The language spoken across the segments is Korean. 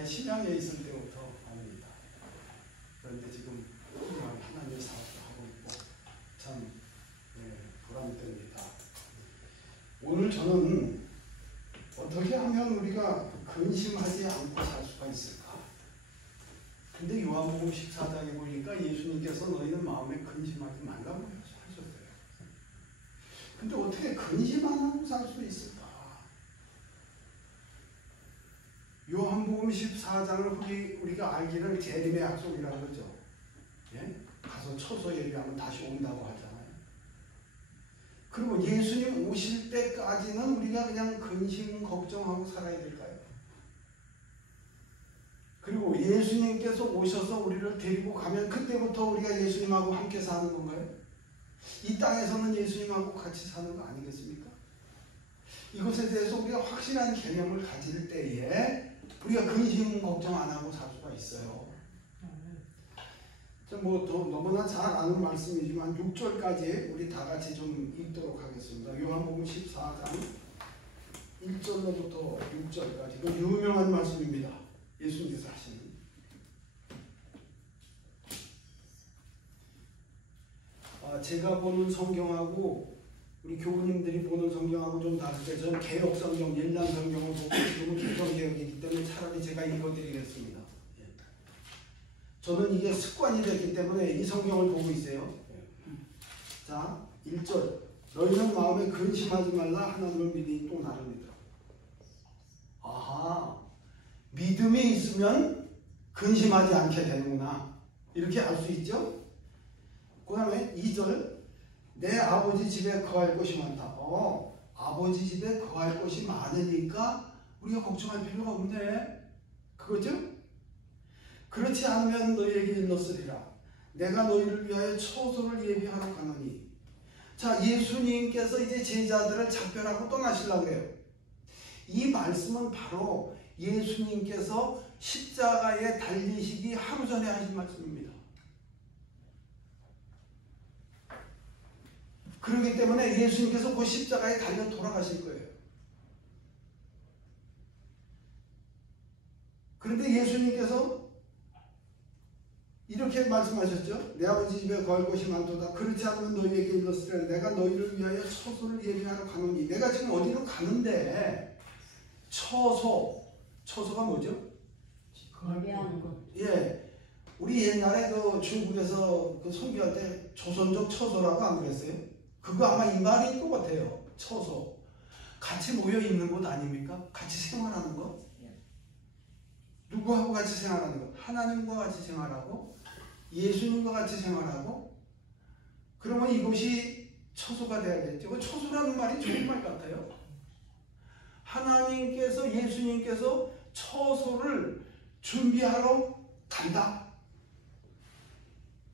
나의 심양에 있을 때부터 압니다. 그런데 지금 훌륭한 하나님의 사업도 하고 있고 참 보람됩니다. 오늘 저는 어떻게 하면 우리가 근심하지 않고 살 수가 있을까? 근데 요한복음 14장에 보니까 예수님께서 너희는 마음에 근심하지 말라고 하셨어요. 근데 어떻게 근심 안 하고 살 수 있을까? 요한복음 14장을 우리가 알기를 재림의 약속이라고 그러죠. 예? 가서 처소 예비하면 다시 온다고 하잖아요. 그리고 예수님 오실 때까지는 우리가 그냥 근심 걱정하고 살아야 될까요? 그리고 예수님께서 오셔서 우리를 데리고 가면 그때부터 우리가 예수님하고 함께 사는 건가요? 이 땅에서는 예수님하고 같이 사는 거 아니겠습니까? 이것에 대해서 우리가 확실한 개념을 가질 때에 우리가 근심 걱정 안 하고 살 수가 있어요. 너무나 잘 아는 말씀이지만 6절까지 우리 다 같이 좀 읽도록 하겠습니다. 요한복음 14장 1절로부터 6절까지 그 유명한 말씀입니다. 예수님께서 하시는. 제가 보는 성경하고 우리 교우님들이 보는 성경하고 좀 다르게 저는 개역 성경, 옛날 성경을 보고 지금은 개성개혁이기 때문에 차라리 제가 읽어드리겠습니다. 저는 이게 습관이 됐기 때문에 이 성경을 보고 있어요. 자, 1절. 너희는 마음에 근심하지 말라. 하나님을 믿으니 또 나를 믿으라. 아하, 믿음이 있으면 근심하지 않게 되는구나. 이렇게 알 수 있죠? 그 다음에 2절. 내 아버지 집에 거할 곳이 많다. 아버지 집에 거할 곳이 많으니까 우리가 걱정할 필요가 없네. 그거죠? 그렇지 않으면 너희에게 일렀으리라. 내가 너희를 위하여 처소를 예비하러 가노니. 자, 예수님께서 이제 제자들을 작별하고 떠나시려고 해요. 이 말씀은 바로 예수님께서 십자가에 달리시기 하루 전에 하신 말씀입니다. 그렇기 때문에 예수님께서 그 십자가에 달려 돌아가실 거예요. 그런데 예수님께서 이렇게 말씀하셨죠. 내 아버지 집에 거할 곳이 많도다. 그렇지 않으면 너희에게 일렀으리라. 내가 너희를 위하여 처소를 예비하러 가노니. 내가 지금 어디로 가는데 처소가 뭐죠? 예비하는 것. 예, 우리 옛날에 그 중국에서 그 선교할 때 조선족 처소라고 안 그랬어요? 그거 아마 이 말인 것 같아요. 처소. 같이 모여 있는 곳 아닙니까? 같이 생활하는 것. 누구하고 같이 생활하는 것? 하나님과 같이 생활하고 예수님과 같이 생활하고. 그러면 이곳이 처소가 되어야겠죠. 처소라는 말이 좋은 말 같아요. 하나님께서, 예수님께서 처소를 준비하러 간다.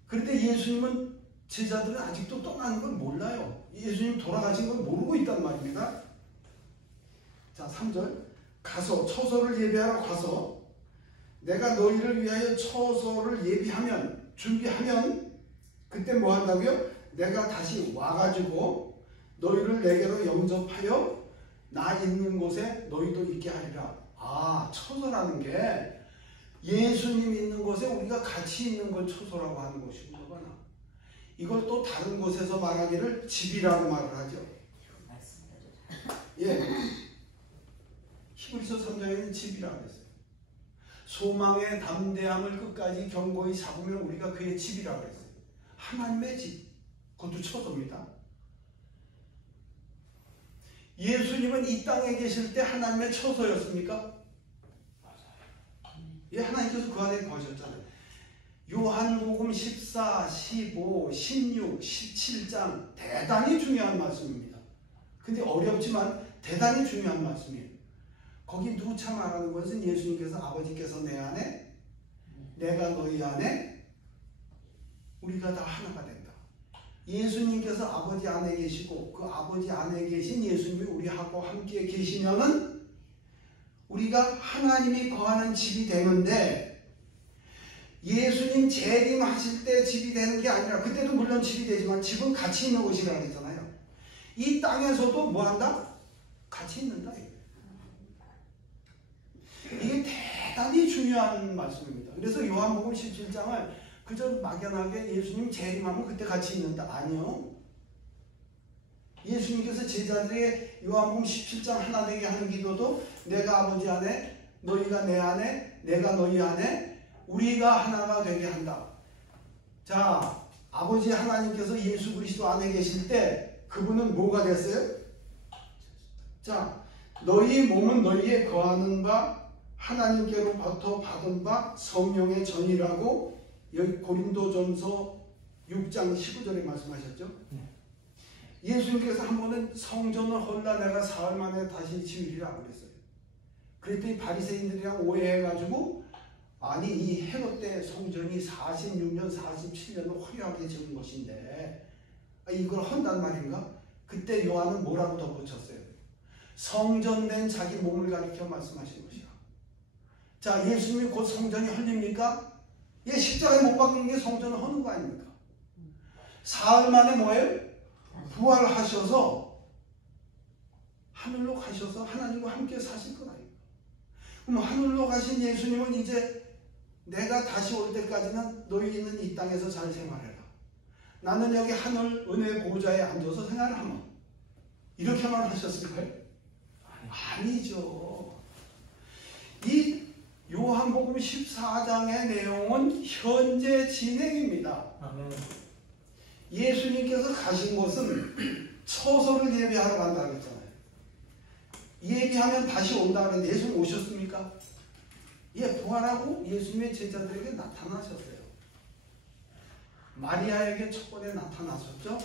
그런데 예수님은, 제자들은 아직도 떠나는 걸 몰라요. 예수님 돌아가신 걸 모르고 있단 말입니다. 자, 3절. 가서, 처소를 예비하러 가서 내가 너희를 위하여 처소를 예비하면, 준비하면 그때 뭐 한다고요? 내가 다시 와가지고 너희를 내게로 영접하여 나 있는 곳에 너희도 있게 하리라. 아, 처소라는 게 예수님 있는 곳에 우리가 같이 있는 걸 처소라고 하는 것이구나. 이걸 또 다른 곳에서 말하기를 집이라고 말을 하죠. 예, 히브리서 3장에는 집이라고 했어요. 소망의 담대함을 끝까지 견고히 잡으면 우리가 그의 집이라고 했어요. 하나님의 집, 그것도 처소입니다. 예수님은 이 땅에 계실 때 하나님의 처소였습니까? 예, 하나님께서 그 안에 거하셨잖아요. 요한복음 14, 15, 16, 17장 대단히 중요한 말씀입니다. 근데 어렵지만 대단히 중요한 말씀이에요. 거기 누차 말하는 것은 예수님께서, 아버지께서 내 안에, 내가 너희 안에, 우리가 다 하나가 된다. 예수님께서 아버지 안에 계시고 그 아버지 안에 계신 예수님이 우리하고 함께 계시면은 우리가 하나님이 거하는 집이 되는데, 예수님 재림하실 때 집이 되는 게 아니라, 그때도 물론 집이 되지만 집은 같이 있는 곳이라고 했잖아요. 이 땅에서도 뭐 한다? 같이 있는다. 이게 대단히 중요한 말씀입니다. 그래서 요한복음 17장을 그저 막연하게 예수님 재림하면 그때 같이 있는다. 아니요. 예수님께서 제자들의 요한복음 17장 하나 되게 하는 기도도 내가 아버지 안에 너희가 내 안에 내가 너희 안에 우리가 하나가 되게 한다. 자, 아버지 하나님께서 예수 그리스도 안에 계실 때 그분은 뭐가 됐어요? 자, 너희 몸은 너희에 거하는 바 하나님께로부터 받은 바 성령의 전이라고 여기 고린도전서 6장 19절에 말씀하셨죠. 예수님께서 한 번은 성전을 헐라 내가 사흘 만에 다시 지으리라 그랬어요. 그랬더니 바리새인들이랑 오해해가지고 아니 이 헤롯 때 성전이 46년 47년을 화려하게 지은 것인데 이걸 헌단 말인가? 그때 요한은 뭐라고 덧붙였어요? 성전된 자기 몸을 가리켜 말씀하신 것이야. 자, 예수님이 곧 성전이 헐립니까? 예, 십자가에 못 박는 게 성전을 허는 거 아닙니까? 사흘 만에 뭐예요? 부활하셔서 하늘로 가셔서 하나님과 함께 사실 것 아닙니까? 그럼 하늘로 가신 예수님은 이제 내가 다시 올 때까지는 너희 있는 이 땅에서 잘 생활해라. 나는 여기 하늘 은혜의 보좌에 앉아서 생활을 하면 이렇게만 하셨을까요? 아니죠. 이 요한복음 14장의 내용은 현재 진행입니다. 예수님께서 가신 곳은 처소를 예비하러 간다고 했잖아요. 예비하면 다시 온다고 했는데 예수님 오셨습니까? 예, 부활하고 예수님의 제자들에게 나타나셨어요. 마리아에게 첫 번에 나타나셨죠.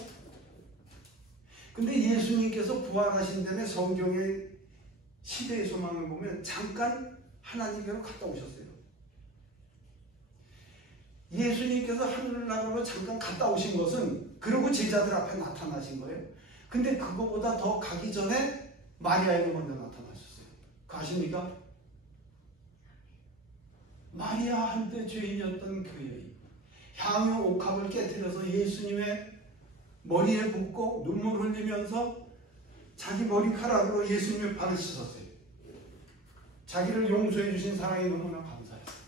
근데 예수님께서 부활하신 다음에 성경의 시대의 소망을 보면 잠깐 하나님께로 갔다 오셨어요. 예수님께서 하늘나라로 잠깐 갔다 오신 것은 그러고 제자들 앞에 나타나신 거예요. 근데 그거보다 더 가기 전에 마리아에게 먼저 나타나셨어요. 그거 아십니까? 마리아 한때 죄인이었던 그 여인, 향유 옥합을 깨뜨려서 예수님의 머리에 붓고 눈물 흘리면서 자기 머리카락으로 예수님의 발을 씻었어요. 자기를 용서해 주신 사랑이 너무나 감사했어요.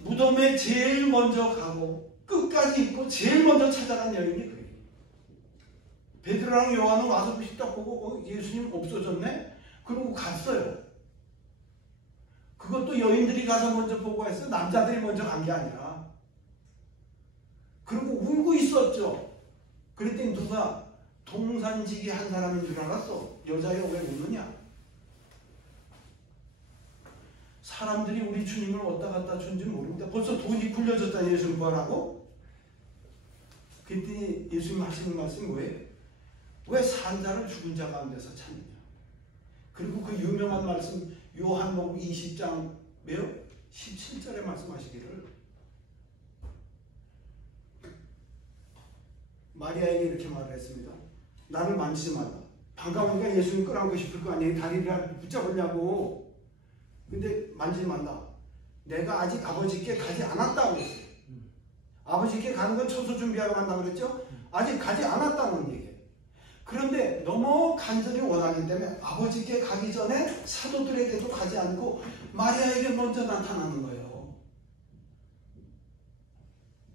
무덤에 제일 먼저 가고 끝까지 있고 제일 먼저 찾아간 여인이 그래요. 베드로랑 요한은 와서 딱 보고 예수님 없어졌네? 그러고 갔어요. 그것도 여인들이 가서 먼저 보고 했어요. 남자들이 먼저 간 게 아니라. 그리고 울고 있었죠. 그랬더니 누가 동산지기 한 사람인 줄 알았어. 여자애가 왜 우느냐? 사람들이 우리 주님을 어디다 갖다 준지 모릅니다. 벌써 돈이 굴려졌다 예수님 부활하고. 그랬더니 예수님 하시는 말씀이 뭐예요? 왜 산 자를 죽은 자 가운데서 찾느냐? 그리고 그 유명한 말씀 요한복음 20장 몇요? 17절에 말씀하시기를 마리아에게 이렇게 말을 했습니다. 나를 만지지 마라. 반가우니까 예수님 끌어안고 싶을 거 아니에요. 다리를 붙잡으려고. 근데 만지지 말라. 내가 아직 아버지께 가지 않았다고 했어요. 아버지께 가는 건 처소 준비하러 간다고 그랬죠? 아직 가지 않았다는 얘기예요. 그런데 너무 간절히 원하기 때문에 아버지께 가기 전에 사도들에게도 가지 않고 마리아에게 먼저 나타나는 거예요.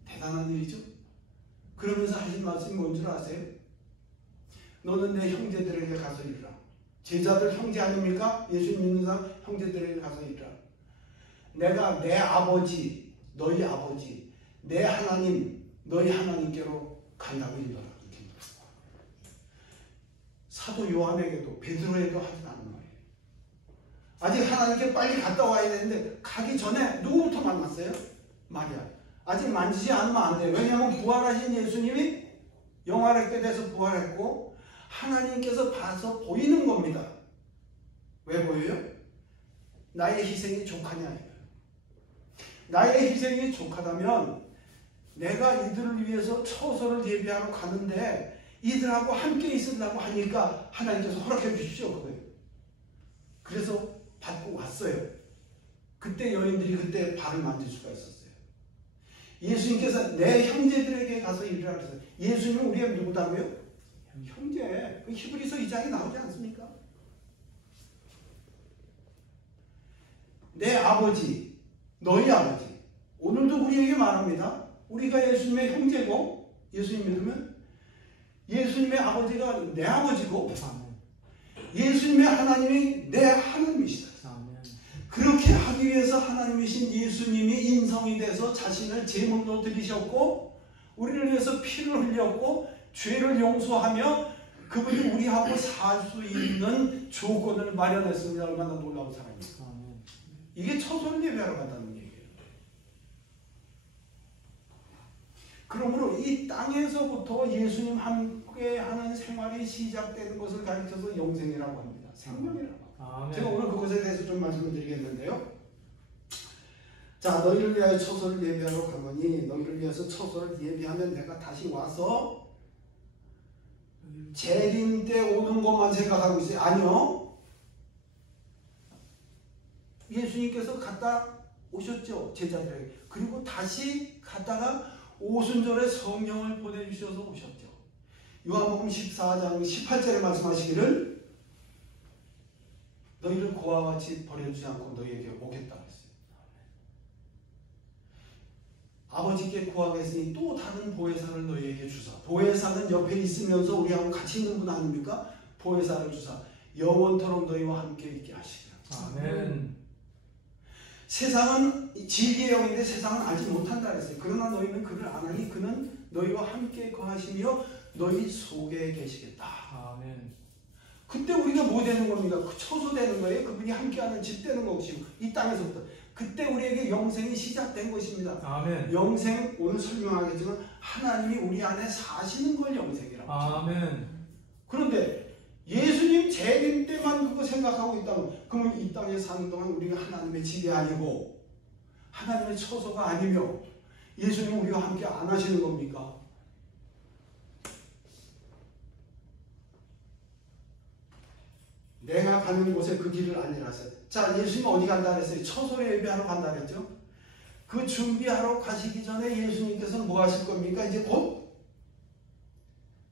대단한 일이죠? 그러면서 하신 말씀이 뭔 줄 아세요? 너는 내 형제들에게 가서 이르라. 제자들 형제 아닙니까? 예수 믿는 사람 형제들에게 가서 이르라. 내가 내 아버지, 너희 아버지, 내 하나님, 너희 하나님께로 간다고 이르라. 사도 요한에게도 베드로에게도 하지 않은 말이에요. 아직 하나님께 빨리 갔다 와야 되는데 가기 전에 누구부터 만났어요? 마리아. 아직 만지지 않으면 안 돼요. 왜냐하면 부활하신 예수님이 영화롭게 돼서 부활했고 하나님께서 봐서 보이는 겁니다. 왜 보여요? 나의 희생이 족하냐 이거예요. 나의 희생이 족하다면 내가 이들을 위해서 처소를 예비하러 가는데 이들하고 함께 있으려고 하니까 하나님께서 허락해 주십시오. 그거예요. 그래서 받고 왔어요. 그때 여인들이 그때 발을 만질 수가 있었어요. 예수님께서 내 형제들에게 가서 이르라 그랬어요. 예수님은 우리가 누구다고요? 형제. 히브리서 2장에 나오지 않습니까? 내 아버지, 너희 아버지. 오늘도 우리에게 말합니다. 우리가 예수님의 형제고 예수님 믿으면 예수님의 아버지가 내 아버지고 예수님의 하나님이 내 하나님이시다. 그렇게 하기 위해서 하나님이신 예수님이 인성이 돼서 자신을 제물로 드리셨고 우리를 위해서 피를 흘렸고 죄를 용서하며 그분이 우리하고 살 수 있는 조건을 마련했습니다. 얼마나 놀라운 사람입니까? 이게 처소를 예배하러 간다는 얘기예요. 그러므로 이 땅에서부터 예수님 함께하는 생활이 시작되는 것을 가르쳐서 영생이라고 합니다. 생명이라고 합니다. 제가 오늘 그것에 대해서 좀 말씀을 드리겠는데요. 자, 너희를 위하여 처소를 예배하러 가노니 너희를 위해서 처소를 예배하면 내가 다시 와서 재림 때 오는 것만 생각하고 있어요. 아니요. 예수님께서 갔다 오셨죠. 제자들에게. 그리고 다시 갔다가 오순절에 성령을 보내주셔서 오셨죠. 요한복음 14장 18절에 말씀하시기를 너희를 고아와 같이 버려주지 않고 너희에게 오겠다 했어요. 아버지께 구하겠으니 또 다른 보혜사를 너희에게 주사. 보혜사는 옆에 있으면서 우리하고 같이 있는 분 아닙니까? 보혜사를 주사. 영원토록 너희와 함께 있게 하시리라. 아멘. 세상은 지혜의 영인데 세상은 알지 못한다 그랬어요. 그러나 너희는 그를 아나니 그는 너희와 함께 거하시며 너희 속에 계시겠다. 아멘. 그때 우리가 뭐 되는 겁니까? 그 처소 되는 거예요. 그분이 함께하는 집 되는 것이고 이 땅에서부터 그때 우리에게 영생이 시작된 것입니다. 아멘. 영생 오늘 설명하겠지만 하나님이 우리 안에 사시는 걸 영생이라고 합니다. 아멘. 그런데 예수님 재림 때만 그거 생각하고 있다면 그러면 이 땅에 사는 동안 우리가 하나님의 집이 아니고 하나님의 처소가 아니며 예수님 우리와 함께 안 하시는 겁니까? 내가 가는 곳에 그 길을 아니라서. 자, 예수님 어디 간다 그랬어요? 처소에 예배하러 간다 그랬죠? 그 준비하러 가시기 전에 예수님께서는 뭐 하실 겁니까? 이제 곧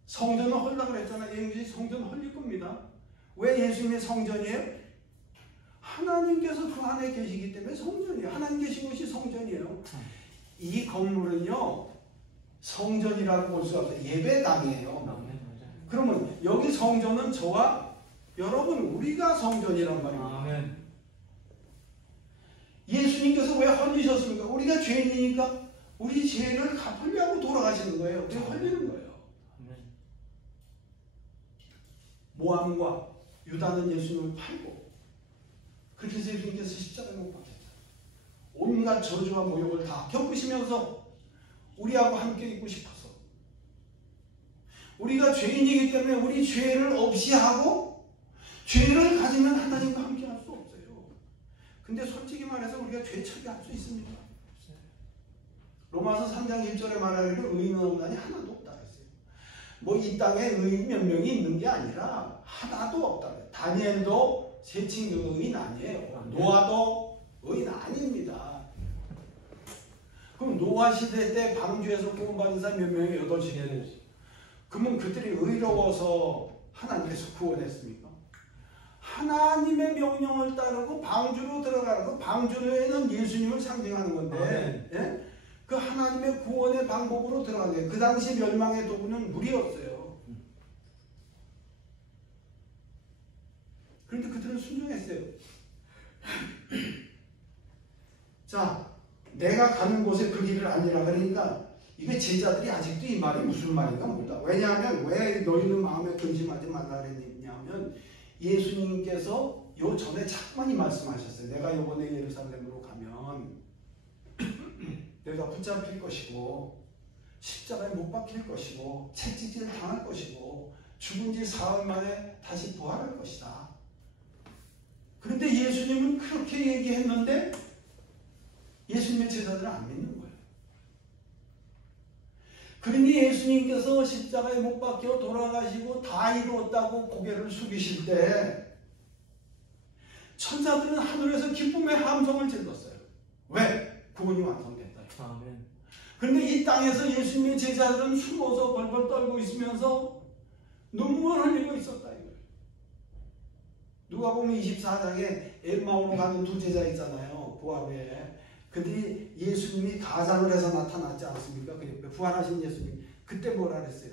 성전을 헐라고 그랬잖아요. 성전 헐릴 겁니다. 왜 예수님의 성전이에요? 하나님께서 그 안에 계시기 때문에 성전이에요. 하나님 계신 곳이 성전이에요. 이 건물은요 성전이라고 볼 수 없어요. 예배당이에요. 그러면 여기 성전은 저와 여러분 우리가 성전이란 말입니다. 아멘. 예수님께서 왜 헐리셨습니까? 우리가 죄인이니까 우리 죄를 갚으려고 돌아가시는 거예요. 그래서 헐리는 거예요. 모함과 유다는 예수님을 팔고 그렇게 해서 예수님께서 십자가에 못 박혔어요. 온갖 저주와 모욕을 다 겪으시면서 우리하고 함께 있고 싶어서 우리가 죄인이기 때문에 우리 죄를 없이 하고 죄를 가지면 하나님과 함께 할 수 없어요. 근데 솔직히 말해서 우리가 죄 처리할 수 있습니까? 로마서 3장 1절에 말하기를 의인은 없나니 하나도 없다 그랬어요. 뭐 이 땅에 의인 몇 명이 있는 게 아니라 하나도 없다. 다니엘도 세 친구 의인 아니에요. 노아도 의인 아닙니다. 그럼 노아 시대 때 방주에서 구원받은 사람 몇 명이 8시간. 그러면 그들이 의로워서 하나님께서 구원했습니까? 하나님의 명령을 따르고 방주로 들어가는 거. 방주에는 예수님을 상징하는 건데 예? 그 하나님의 구원의 방법으로 들어가는 거예요. 그 당시 멸망의 도구는 물이었어요. 그런데 그들은 순종했어요. 자, 내가 가는 곳에 그 길을 아니라 그러니까 이게 제자들이 아직도 이 말이 무슨 말인가 몰라. 왜냐하면 왜 너희는 마음에 근심하지 말라 그랬냐면 예수님께서 요 전에 자꾸만 이 말씀하셨어요. 내가 이번에 예루살렘으로 가면 내가 붙잡힐 것이고 십자가에 못 박힐 것이고 채찍질 당할 것이고 죽은 지 사흘 만에 다시 부활할 것이다. 그런데 예수님은 그렇게 얘기했는데 예수님의 제자들은 안 믿는 거예요. 그러니 예수님께서 십자가에 못 박혀 돌아가시고 다 이루었다고 고개를 숙이실 때 천사들은 하늘에서 기쁨의 함성을 질렀어요. 왜? 구원이 완성됐다. 아멘. 그런데 이 땅에서 예수님의 제자들은 숨어서 벌벌 떨고 있으면서 눈물을 흘리고 있었다 이거예요. 누가복음 24장에 엠마오로 가는 두 제자 있잖아요. 부활 후에. 근데 예수님이 가장을 해서 나타났지 않습니까? 그 옆에 부활하신 예수님. 그때 뭐라 그랬어요?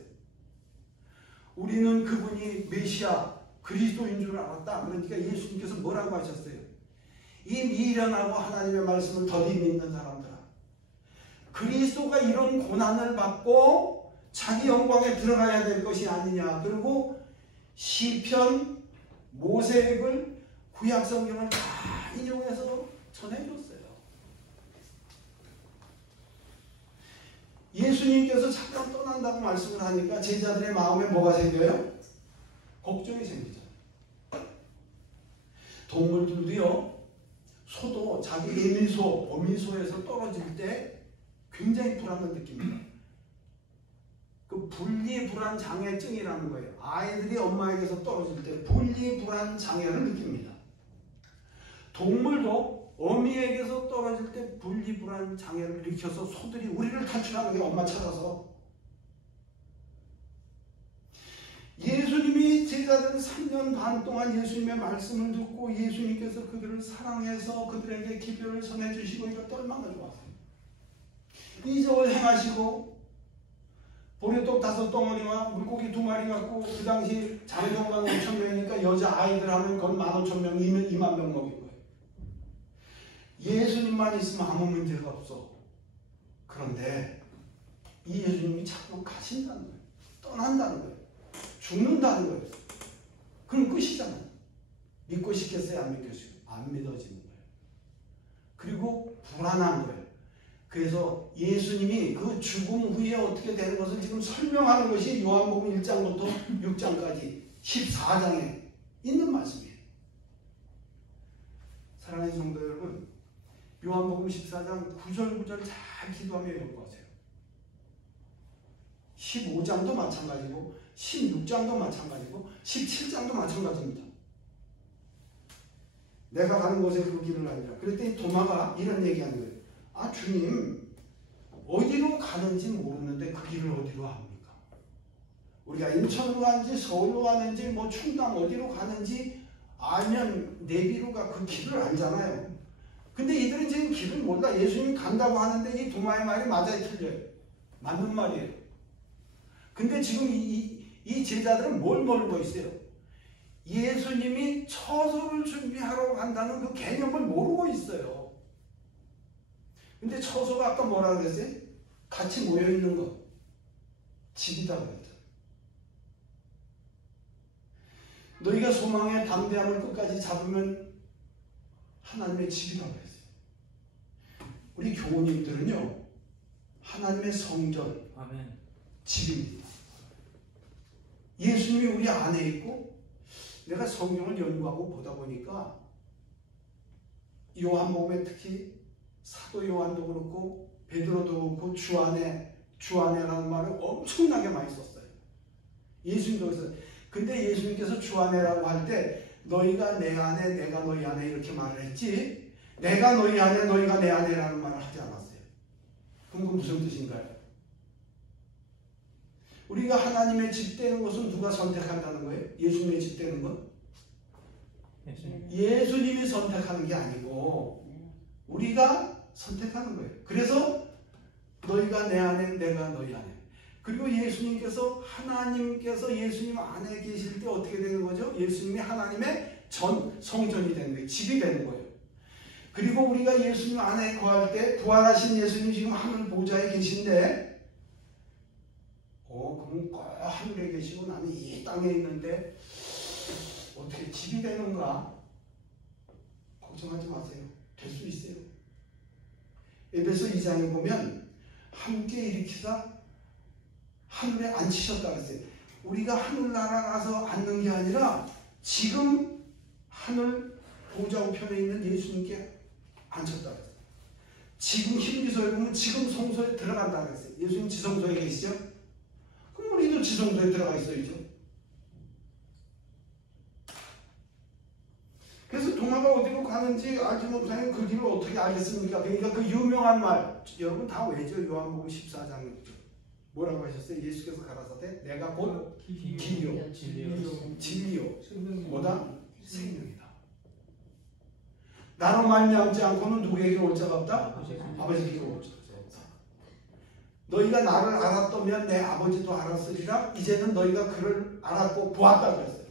우리는 그분이 메시아 그리스도인 줄 알았다. 그러니까 예수님께서 뭐라고 하셨어요? 이 미련하고 하나님의 말씀을 더디 믿는 사람들아, 그리스도가 이런 고난을 받고 자기 영광에 들어가야 될 것이 아니냐. 그리고 시편, 모세액을 구약 성경을 다 인용해서 전해줬어요. 예수님께서 잠깐 떠난다고 말씀을 하니까 제자들의 마음에 뭐가 생겨요? 걱정이 생기죠. 동물들도요, 소도 자기 애미소, 어미소에서 떨어질 때 굉장히 불안을 느낍니다. 그 분리불안 장애증이라는 거예요. 아이들이 엄마에게서 떨어질 때 분리불안 장애를 느낍니다. 동물도 어미에게서 떨어질 때 분리불안 장애를 일으켜서 소들이 우리를 탈출하는 게 엄마 찾아서. 예수님이 제자들 3년 반 동안 예수님의 말씀을 듣고 예수님께서 그들을 사랑해서 그들에게 기별을 전해주시고 이럴 때 얼마나 좋았어요. 이적을 행하시고 보리떡 5덩어리와 물고기 2마리 갖고 그 당시 장정만 5,000명이니까 여자아이들 하면 거의 15,000명, 2만 명 먹인 거예요. 예수님만 있으면 아무 문제가 없어. 그런데 이 예수님이 자꾸 가신다는 거예요. 떠난다는 거예요. 죽는다는 거예요. 그럼 끝이잖아요. 믿고 싶겠어요? 안 믿겠어요? 안 믿어지는 거예요. 그리고 불안한 거예요. 그래서 예수님이 그 죽음 후에 어떻게 되는 것을 지금 설명하는 것이 요한복음 1장부터 6장까지 14장에 있는 말씀이에요. 사랑하는 성도 여러분, 요한복음 14장 9절 잘 기도하며 연구하세요. 15장도 마찬가지고 16장도 마찬가지고 17장도 마찬가지입니다. 내가 가는 곳에 그 길을 알리라. 그랬더니 도마가 이런 얘기하는 거예요. 아, 주님, 어디로 가는지 모르는데 그 길을 어디로 합니까? 우리가 인천으로 가는지 서울로 가는지 뭐 충남 어디로 가는지 알면 내비로 가. 그 길을 알잖아요. 근데 이들은 지금 길을 몰라. 예수님이 간다고 하는데 이 도마의 말이 맞아요, 틀려요? 맞는 말이에요. 근데 지금 이 제자들은 뭘 모르고 있어요? 예수님이 처소를 준비하러 간다는 그 개념을 모르고 있어요. 근데 처소가 아까 뭐라 그랬어요? 같이 모여있는 것. 집이다 그랬죠. 너희가 소망의 담대함을 끝까지 잡으면 하나님의 집이다 그랬어요. 우리 교우님들은요, 하나님의 성전, 아멘. 집입니다. 예수님이 우리 안에 있고, 내가 성경을 연구하고 보다 보니까 요한복음에 특히 사도 요한도 그렇고 베드로도 그렇고 주안에라는 말을 엄청나게 많이 썼어요. 예수님도 그래서. 근데 예수님께서 주안에라고 할 때 너희가 내 안에 내가 너희 안에 이렇게 말을 했지, 내가 너희 안에 너희가 내 안에라는 말을 하지 않았어요. 그럼 그 무슨 뜻인가요? 우리가 하나님의 집 되는 것은 누가 선택한다는 거예요? 예수님의 집 되는 건? 예수님이 선택하는 게 아니고 우리가 선택하는 거예요. 그래서 너희가 내 안에 내가 너희 안에. 그리고 예수님께서 하나님께서 예수님 안에 계실 때 어떻게 되는 거죠? 예수님이 하나님의 성전이 되는 거예요. 집이 되는 거예요. 그리고 우리가 예수님 안에 거할 때 부활하신 예수님 지금 하늘 보좌에 계신데 그럼 꼭 하늘에 계시고 나는 이 땅에 있는데 어떻게 집이 되는가? 걱정하지 마세요. 될 수 있어요. 에베소 2장에 보면 함께 일으키사 하늘에 앉히셨다 그랬어요. 우리가 하늘나라 가서 앉는 게 아니라 지금 하늘 보좌 우편에 있는 예수님께 앉혔다 그랬어요. 지금 히브리서에 보면 지금 성소에 들어간다 그랬어요. 예수님 지성소에 계시죠? 그럼 우리도 지성소에 들어가 있어야죠. 그래서 도마가 어디로 가는지 알지 못하면 그 길을 어떻게 알겠습니까? 그러니까 그 유명한 말, 여러분 다 외죠? 요한복음 14장 뭐라고 하셨어요? 예수께서 가라사대 내가 곧 길이요 진리요 뭐다? 생명이다. 나로 말미암지 않고는 누구에게 올 자가 없다? 아버지에게 올 자가 없다. 너희가 나를 알았다면 내 아버지도 알았으리라. 이제는 너희가 그를 알았고 보았다 그랬어요.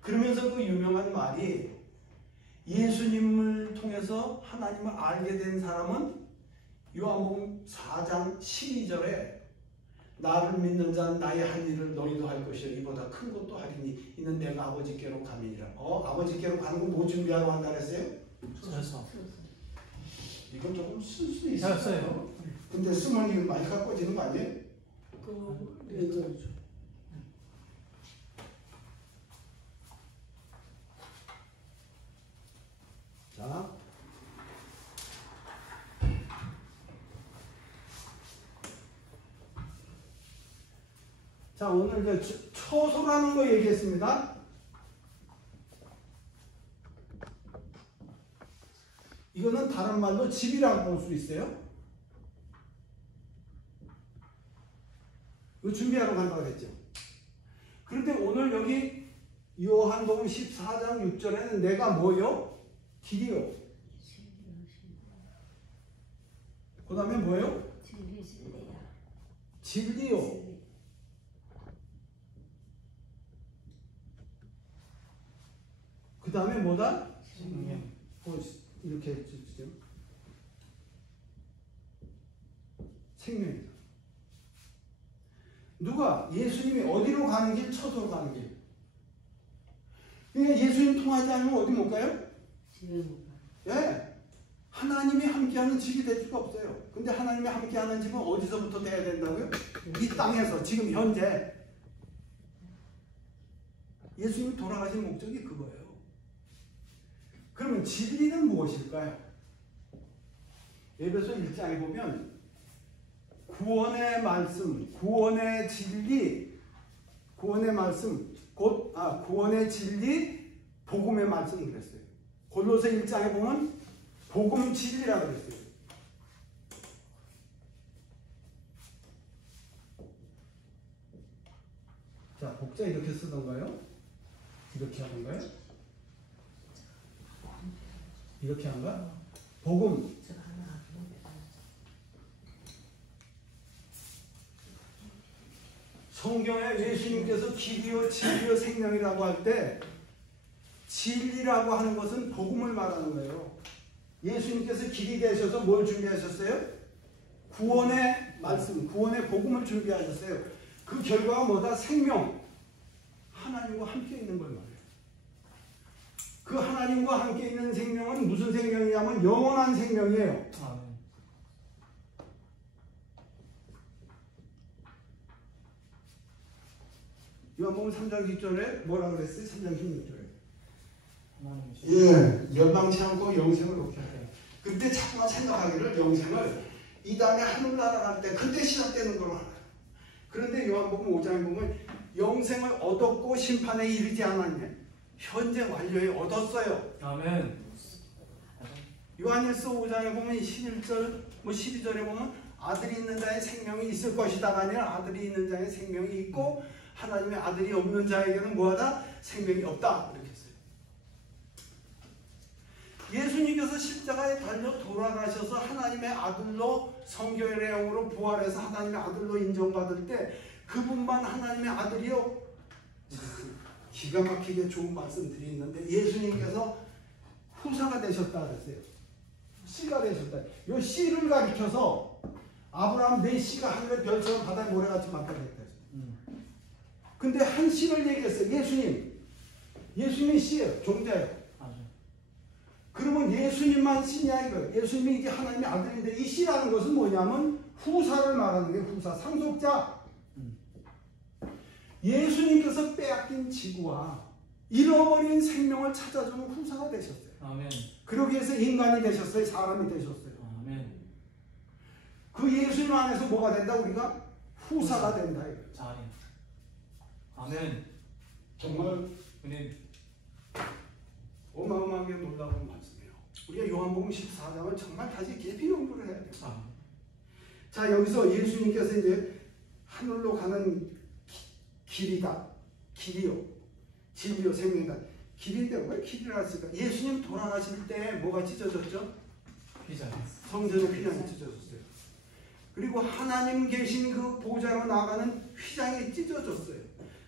그러면서 그 유명한 말이 예수님을 통해서 하나님을 알게 된 사람은 요한복음 4장 12절에 나를 믿는 자는 나의 한 일을 너희도 할 것이요 이보다 큰 것도 하리니 이는 내가 아버지께로 가미니라. 아버지께로 가는 거 뭐 준비하고 한다 그랬어요? 저서 이건 조금 쓸 수 있어요. 근데 쓰면 이거 많이 깎아지는 거 아니에요? 자, 오늘 이제 처소라는 거 얘기했습니다. 이거는 다른 말로 집이라고 볼 수 있어요. 이거 준비하러 간다고 그랬죠. 그런데 오늘 여기 요한복음 14장 6절에는 내가 뭐요? 길이요. 그 다음에 뭐요? 진리요. 그 다음에 뭐다? 이렇게 해주죠. 생명이다. 누가? 예수님이 어디로 가는 길? 처소로 가는 길. 그러니까 예수님 통하지 않으면 어디 못 가요? 집에 못 가. 예. 하나님이 함께하는 집이 될 수가 없어요. 근데 하나님이 함께하는 집은 어디서부터 돼야 된다고요? 이 땅에서 지금 현재. 예수님이 돌아가신 목적이 그거예요. 그러면 진리는 무엇일까요? 에베소 1장에 보면 구원의 말씀, 구원의 진리, 구원의 말씀, 구원의 진리, 복음의 말씀을 그랬어요. 골로새 1장에 보면 복음 진리라고 그랬어요. 자, 복자 이렇게 쓰던가요? 이렇게 하던가요? 이렇게 한가? 복음. 성경에 예수님께서 길이요 진리요 생명이라고 할 때 진리라고 하는 것은 복음을 말하는 거예요. 예수님께서 길이 되셔서 뭘 준비하셨어요? 구원의 말씀, 구원의 복음을 준비하셨어요. 그 결과가 뭐다? 생명. 하나님과 함께 있는 걸 말해요. 그 하나님과 함께 있는 생명은 무슨 생명이냐면 영원한 생명이에요. 아멘. 요한복음 3장 6절에 뭐라고 그랬어요? 3장 16절에. 하나님이시죠. 멸망치 않고 영생을 얻게 하라. 근데 자꾸만 생각하기를 영생을 이 다음에 하늘나라 갈 때 그때 시작되는 걸로 알아요. 그런데 요한복음 5장에 보면 영생을 얻었고 심판에 이르지 않았냐. 현재 완료에 얻었어요. 아멘. 요한일서 5장에 보면 11절, 12절에 보면 아들이 있는 자의 생명이 있을 것이다가 아니라 아들이 있는 자의 생명이 있고 하나님의 아들이 없는 자에게는 뭐하다? 생명이 없다. 이렇게 했어요. 예수님께서 십자가에 달려 돌아가셔서 하나님의 아들로 성결의 영으로 부활해서 하나님의 아들로 인정받을 때 그분만 하나님의 아들이요. 기가 막히게 좋은 말씀들이 있는데 예수님께서 후사가 되셨다 그랬어요. 씨가 되셨다. 이 씨를 가리켜서 아브라함 내 씨가 하늘의 별처럼 바다의 모래같이 많다 그랬다. 근데 한 씨를 얘기했어요. 예수님이 씨예요. 종자예요. 그러면 예수님만 씨냐 이거예요. 예수님이 이제 하나님의 아들인데 이 씨라는 것은 뭐냐면 후사를 말하는 게 후사, 상속자. 예수님께서 빼앗긴 지구와 잃어버린 생명을 찾아주는 후사가 되셨어요. 아멘. 그러기 위해서 인간이 되셨어요. 사람이 되셨어요. 아멘. 그 예수님 안에서 뭐가 된다? 우리가 후사가 된다. 이거예요. 자리. 아멘. 정말 은혜. 어마어마하게 놀라운 말씀이에요. 우리가 요한복음 14장을 정말 다시 깊이 연구를 해야 돼요. 아멘. 자, 여기서 예수님께서 이제 하늘로 가는 길이다. 길이요. 진리요. 생명이다. 길인데 왜 길이라 했을까? 예수님 돌아가실 때 뭐가 찢어졌죠? 휘장. 성전의 휘장이 찢어졌어요. 그리고 하나님 계신 그 보좌로 나가는 휘장이 찢어졌어요.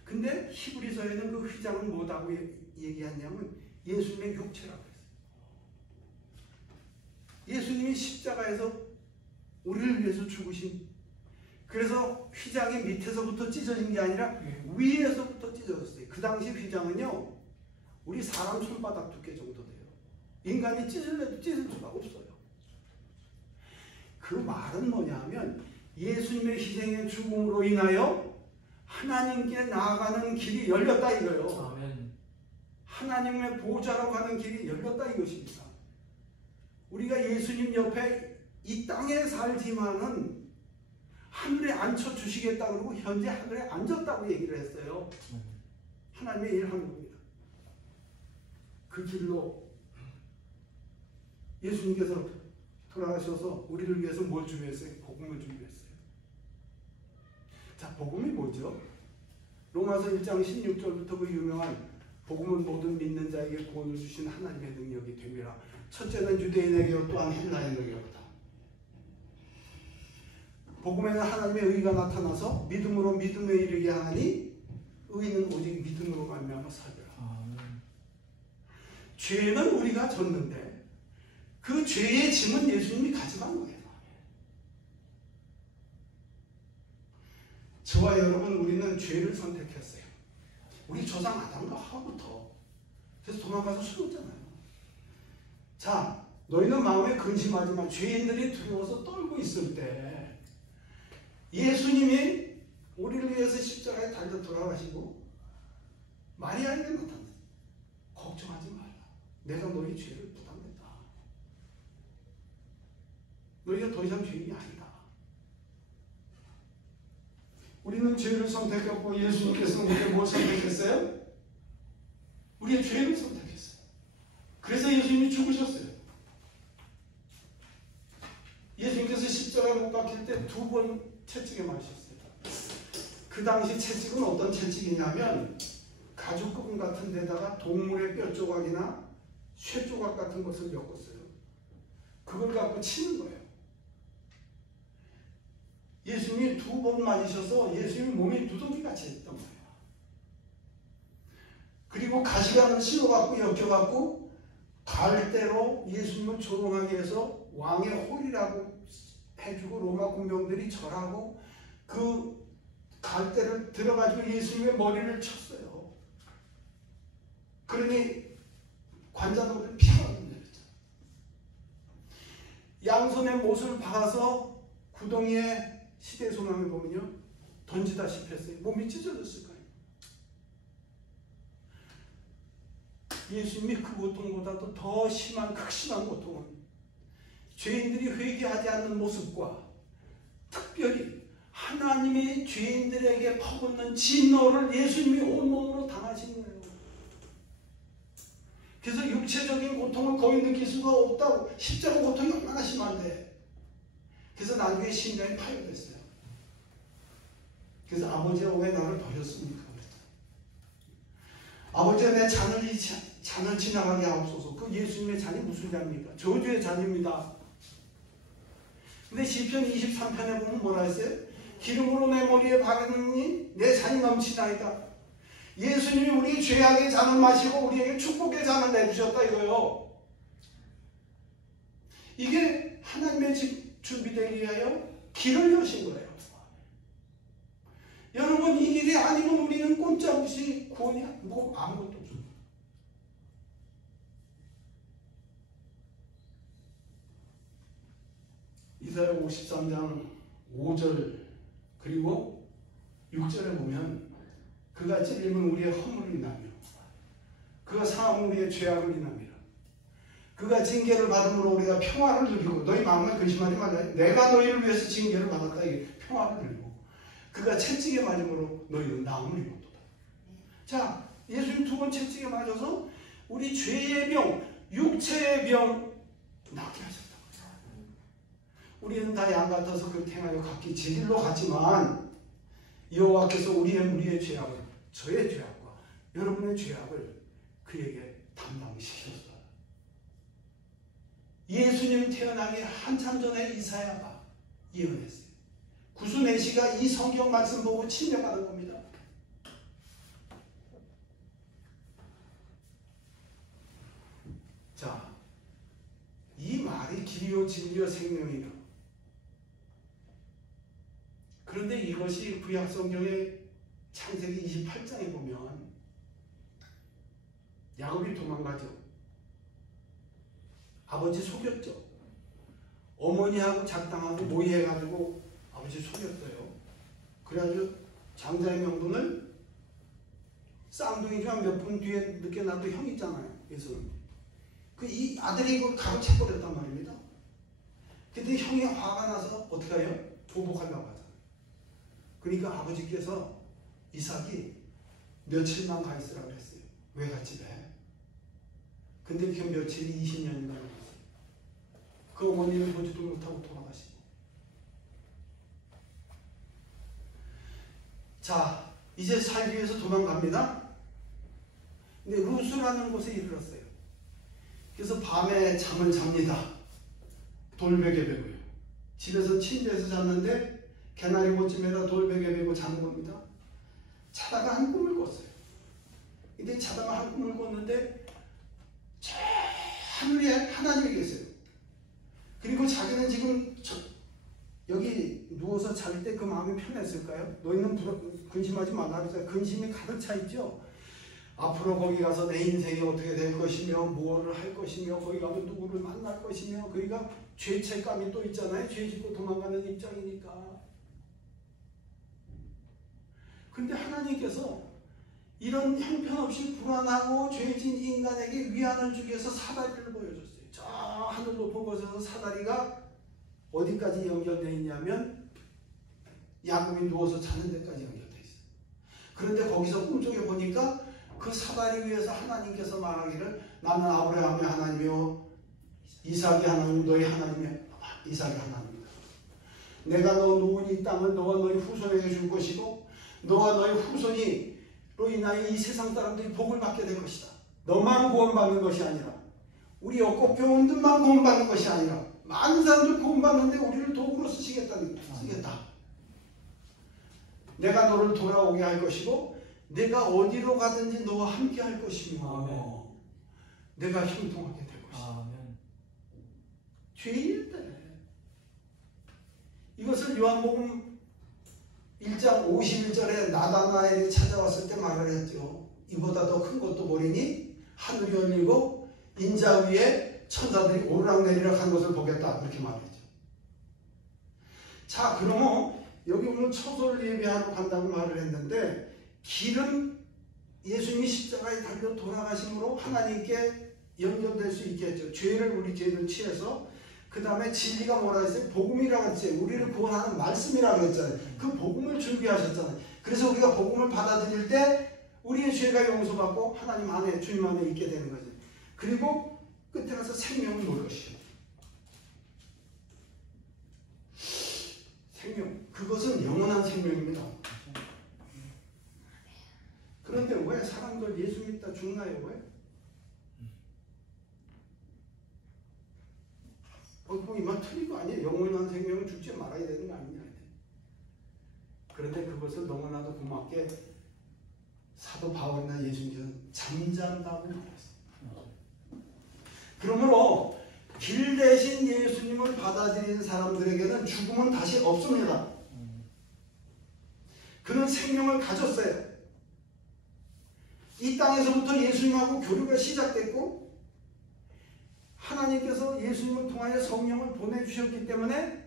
근데 히브리서에는 그 휘장은 뭐라고 얘기하냐면 예수님의 육체라고 했어요. 예수님이 십자가에서 우리를 위해서 죽으신, 그래서 휘장이 밑에서부터 찢어진 게 아니라 위에서부터 찢어졌어요. 그 당시 휘장은요, 우리 사람 손바닥 두께 정도 돼요. 인간이 찢을래도 찢을 수가 없어요. 그 말은 뭐냐면 예수님의 희생의 죽음으로 인하여 하나님께 나아가는 길이 열렸다 이거예요. 아멘. 하나님의 보좌로 가는 길이 열렸다 이것입니다. 우리가 예수님 옆에 이 땅에 살지만은 하늘에 앉혀 주시겠다 그러고 현재 하늘에 앉았다고 얘기를 했어요. 하나님의 일하는 겁니다. 그 길로 예수님께서 돌아가셔서 우리를 위해서 뭘 준비했어요? 복음을 준비했어요. 자, 복음이 뭐죠? 로마서 1장 16절부터 그 유명한 복음은 모든 믿는 자에게 구원을 주신 하나님의 능력이 됨이라. 첫째는 유대인에게요 또한 헬라인에게로다. 복음에는 하나님의 의가 나타나서 믿음으로 믿음에 이르게 하니 의는 오직 믿음으로 말미암아 살리라. 죄는 우리가 졌는데 그 죄의 짐은 예수님이 가져간 거예요. 저와 여러분, 우리는 죄를 선택했어요. 우리 조상 아담과 하와부터. 그래서 도망가서 숨었잖아요. 자, 너희는 마음에 근심하지만 죄인들이 두려워서 떨고 있을 때 예수님이 우리를 위해서 십자가에 달려 돌아가시고 마리아에게 나타났어요. 걱정하지 말라. 내가 너희 죄를 부담했다. 너희가 더 이상 죄인이 아니다. 우리는 죄를 선택했고 예수님께서는 우리가 뭘 선택했어요? 우리의 죄를 선택했어요. 그래서 예수님이 죽으셨어요. 예수님께서 십자가에 못 박힐 때 2번 채찍에 맞으셨어요. 그 당시 채찍은 어떤 채찍이냐면 가죽금 같은 데다가 동물의 뼈 조각이나 쇠 조각 같은 것을 엮었어요. 그걸 갖고 치는 거예요. 예수님이 2번 맞으셔서 예수님 몸이 두더기같이 했던 거예요. 그리고 가시관을 씌워갖고 엮여갖고 갈대로 예수님을 조롱하기 위해서 왕의 홀이라고 해주고 로마 군병들이 절하고 그 갈대를 들어가지고 예수님의 머리를 쳤어요. 그러니 관자놀이를 피가 흘렸죠. 양손에 못을 박아서 구덩이에 시대소망을 보면요, 던지다시피 했어요. 몸이 찢어졌을 거예요. 예수님이 그 고통보다도 더 심한 극심한 고통은 죄인들이 회개하지 않는 모습과 특별히 하나님이 죄인들에게 퍼붓는 진노를 예수님이 온몸으로 당하신 거예요. 그래서 육체적인 고통을 거의 느낄 수가 없다고. 십자가 고통이 얼마나 심한데. 그래서 나중에 심장이 파열됐어요. 그래서 아버지가 왜 나를 버렸습니까? 아버지가 내 잔을 지나가게 하옵소서. 그 예수님의 잔이 무슨 잔입니까? 저주의 잔입니다. 근데 시편 23편에 보면 뭐라 했어요? 기름으로 내 머리에 바르니 내 잔이 넘치나이다. 예수님이 우리 죄악의 잔을 마시고 우리에게 축복의 잔을 내주셨다 이거요. 이게 하나님의 집 준비되기 위하여 길을 여신 거예요. 여러분, 이 길이 아니면 우리는 꼼짝없이 구원이 뭐 아무것도 없어요. 이사야 53장 5절 그리고 6절에 보면 그가 찔림은 우리의 허물을 인하며 그가 상함은 우리의 죄악을 인하며 그가 징계를 받음으로 우리가 평화를 누리고, 너희 마음에 근심하지 말라. 내가 너희를 위해서 징계를 받았다. 이게 평화를 누리고 그가 채찍에 맞음으로 너희는 나음을 입었도다. 자, 예수님 2번 채찍에 맞아서 우리 죄의 병, 육체의 병 낫게 하셨다. 우리는 다 양 같아서 그렇게 행하여 각기 제 길로 갔지만 여호와께서 우리의 죄악을, 저의 죄악과 여러분의 죄악을 그에게 담당시켰어요. 예수님 태어나기 한참 전에 이사야가 예언했어요. 구수내시가 이 성경 말씀 보고 침략하는 겁니다. 자, 이 말이 길이요 진리요 생명이라. 그런데 이것이 구약 성경의 창세기 28장에 보면 야곱이 도망가죠. 아버지 속였죠. 어머니하고 작당하고 모의해가지고 아버지 속였어요. 그래가지고 장자의 명분을 쌍둥이지만 몇 분 뒤에 늦게 나도 형 있잖아요. 예수는. 이 아들이 이걸 가로채버렸단 말입니다. 근데 형이 화가 나서 어떻게 해요? 보복하려고 하잖아요. 그러니까 아버지께서 이삭이 며칠만 가 있으라고 그랬어요. 외갓집에. 근데 그 며칠이 20년이나 넘었어요. 그 어머니는 보지도 못하고 돌아가시고. 자, 이제 살기 위해서 도망갑니다. 근데 루스라는 곳에 이르렀어요. 그래서 밤에 잠을 잡니다. 돌베개 베고요. 집에서 침대에서 잤는데 개나리 모쯤에다 돌베개 베고 자는 겁니다. 자다가 한 꿈을 꿨어요. 근데 자다가 한 꿈을 꿨는데 저 하늘에 하나님이 계세요. 그리고 자기는 지금 여기 누워서 잘 때 그 마음이 편했을까요? 너희는 근심하지 말라 그랬어요. 근심이 가득 차 있죠. 앞으로 거기 가서 내 인생이 어떻게 될 것이며 무엇을 할 것이며 거기 가면 누구를 만날 것이며 거기가 죄책감이 또 있잖아요. 죄 짓고 도망가는 입장이니까. 근데 하나님께서 이런 형편없이 불안하고 죄진 인간에게 위안을 주기 위해서 사다리를 보여줬어요. 저 하늘 높은 곳에서 사다리가 어디까지 연결되어 있냐면 야곱이 누워서 자는 데까지 연결되어 있어요. 그런데 거기서 꿈속에 보니까 그 사다리 위에서 하나님께서 말하기를 나는 아브라함의 하나님이요 이삭의 하나님 너희 하나님이야. 이삭의 하나님이다. 내가 너 누운 이 땅을 너와 너희 후손에게 줄 것이고 너와 너희 후손이로 인하여 이 세상 사람들이 복을 받게 될 것이다. 너만 구원받는 것이 아니라 우리 여곱 교원들만 구원받는 것이 아니라 많은 사람들 구원받는데 우리를 도구로 쓰시겠다. 내가 너를 돌아오게 할 것이고 내가 어디로 가든지 너와 함께 할 것이며 아멘. 내가 형통하게 될 것이다. 아멘. 죄일 때 이것을 요한복음 1장 51절에 나다나엘이 찾아왔을 때 말을 했죠. 이보다 더 큰 것도 보리니 하늘이 열리고 인자 위에 천사들이 오르락내리락 하는 것을 보겠다. 그렇게 말했죠. 자, 그러면 여기 오늘 처소를 예배하러 간다고 말을 했는데 길은 예수님이 십자가에 달려 돌아가심으로 하나님께 연결될 수 있겠죠. 우리 죄를 취해서 그 다음에 진리가 뭐라 했어요? 복음이라고 했어요. 우리를 구원하는 말씀이라고 했잖아요. 그 복음을 준비하셨잖아요. 그래서 우리가 복음을 받아들일 때 우리의 죄가 용서받고 하나님 안에 주님 안에 있게 되는 거죠. 그리고 끝에 가서 생명을 놓을 것이요. 생명. 그것은 영원한 생명입니다. 그런데 왜 사람들 예수 믿다 죽나요? 왜? 이만 틀린 거 아니에요? 영원한 생명은 죽지 말아야 되는 거 아니냐? 그런데 그것을 너무나도 고맙게 사도 바울이나 예수님께서는 잠잠다고 말했어요. 그러므로 길 대신 예수님을 받아들이는 사람들에게는 죽음은 다시 없습니다. 그는 생명을 가졌어요. 이 땅에서부터 예수님하고 교류가 시작됐고 하나님께서 예수님을 통하여 성령을 보내주셨기 때문에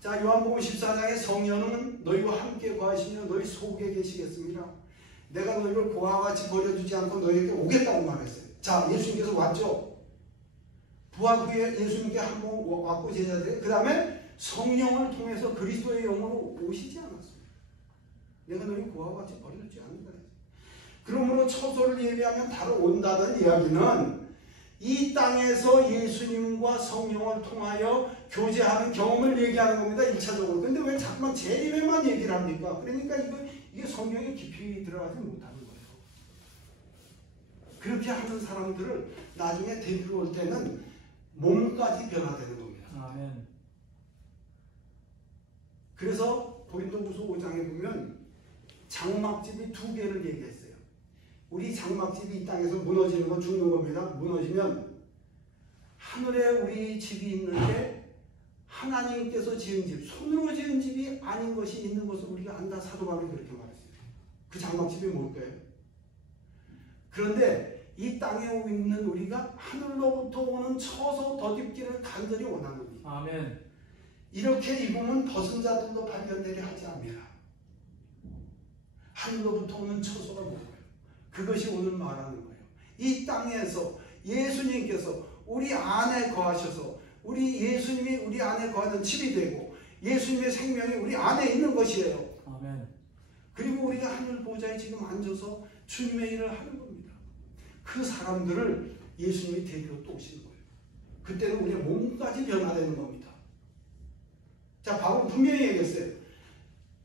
자 요한복음 14장에 성령은 너희와 함께 거하시며 너희 속에 계시겠습니다. 내가 너희를 고아와 같이 버려두지 않고 너희에게 오겠다고 말했어요. 자 예수님께서 왔죠. 부활 후에 예수님께 한 번 왔고 제자들이 그 다음에 성령을 통해서 그리스도의 영으로 오시지 않았습니다. 내가 너희 고아와 같이 버려두지 않는다. 그러므로 처소를 예배하면 바로 온다는 이야기는 이 땅에서 예수님과 성령을 통하여 교제하는 경험을 얘기하는 겁니다. 1차적으로. 근데 왜 자꾸만 재림에만 얘기를 합니까? 그러니까 이게 성경에 깊이 들어가지 못하는 거예요. 그렇게 하는 사람들을 나중에 데리러 올 때는 몸까지 변화되는 겁니다. 아멘. 그래서 고린도후서 5장에 보면 장막집이 두 개를 얘기했어요. 우리 장막집이 이 땅에서 무너지는 건 죽는 겁니다. 무너지면 하늘에 우리 집이 있는데 하나님께서 지은 집, 손으로 지은 집이 아닌 것이 있는 것을 우리가 안다. 사도 바울이 그렇게 말했어요. 그 장막집이 뭘까요? 그런데 이 땅에 있는 우리가 하늘로부터 오는 처소 덧입기를 간절히 원하노니 아멘. 이렇게 입으면 벗은 자들도 발견되려 하지 않으라. 하늘로부터 오는 처소가 뭘까요? 그것이 오늘 말하는 거예요. 이 땅에서 예수님께서 우리 안에 거하셔서 우리 예수님이 우리 안에 거하는 집이 되고 예수님의 생명이 우리 안에 있는 것이에요. 아멘. 그리고 우리가 하늘 보좌에 지금 앉아서 주님의 일을 하는 겁니다. 그 사람들을 예수님이 데리러 또 오신 거예요. 그때는 우리의 몸까지 변화되는 겁니다. 자, 바울은 분명히 얘기했어요.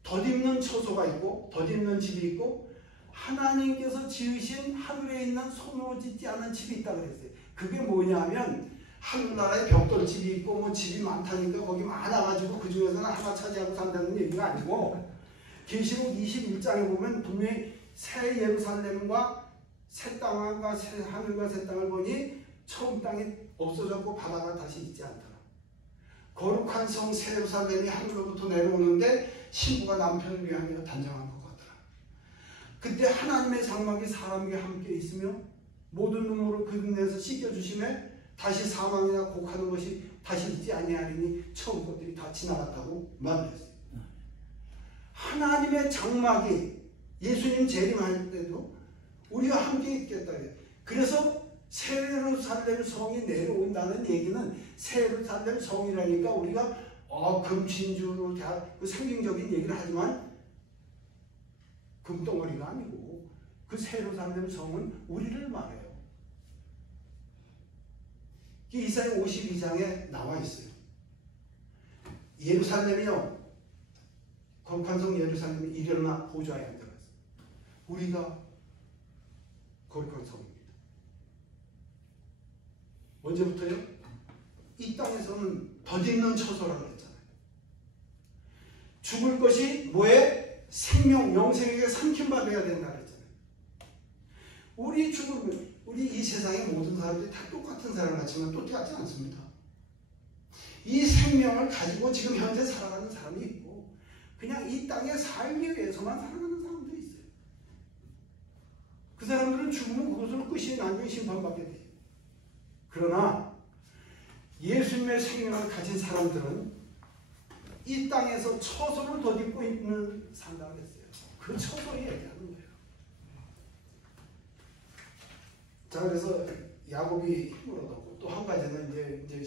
덧입는 처소가 있고 덧입는 집이 있고 하나님께서 지으신 하늘에 있는 손으로 짓지 않은 집이 있다 그랬어요. 그게 뭐냐면 하늘나라에 벽돌집이 있고 뭐 집이 많다니까 거기 많아가지고 그 중에서는 하나 차지하고 산다는 얘기가 아니고 계시록 21장에 보면 분명히 새 예루살렘과 새 땅과 새 하늘과 새 땅을 보니 처음 땅이 없어졌고 바다가 다시 있지 않더라. 거룩한 성 새 예루살렘이 하늘로부터 내려오는데 신부가 남편을 위하여 단장한 것 같더라. 그때 하나님의 장막이 사람에게 함께 있으며 모든 눈물을 그 눈에서 씻겨주심에 다시 사망이나 곡하는 것이 다시 있지 아니하리니 처음 것들이 다 지나갔다고 말했어요. 하나님의 장막이 예수님 재림할 때도 우리와 함께 있겠다. 그래서 새 예루살렘 성이 내려온다는 얘기는 새 예루살렘 성이라니까 우리가 금진주로 그 상징적인 얘기를 하지만 금덩어리가 아니고 그 새 예루살렘 성은 우리를 말해요. 이사야 52장에 나와 있어요. 예루살렘이요, 거룩한 성 예루살렘이 일어나 보좌에 앉아서 우리가 거룩한 성입니다. 언제부터요? 이 땅에서는 덧입는 처소라고 했잖아요. 죽을 것이 뭐에? 생명, 영생에게 삼킴받아야 된다 그랬잖아요. 우리 죽으면 우리 이 세상의 모든 사람들이 다 똑같은 사람을 갖지만 똑같지 않습니다. 이 생명을 가지고 지금 현재 살아가는 사람이 있고 그냥 이 땅에 살기 위해서만 살아가는 사람들이 있어요. 그 사람들은 죽으면 그것으로 끝이 나중에 심판받게 돼요. 그러나 예수님의 생명을 가진 사람들은 이 땅에서 처소를 덧입고 있는 산다고 했어요. 그 처소에 얘기하는 거예요. 자, 그래서 야곱이 힘을 얻었고 또 한 가지는 이제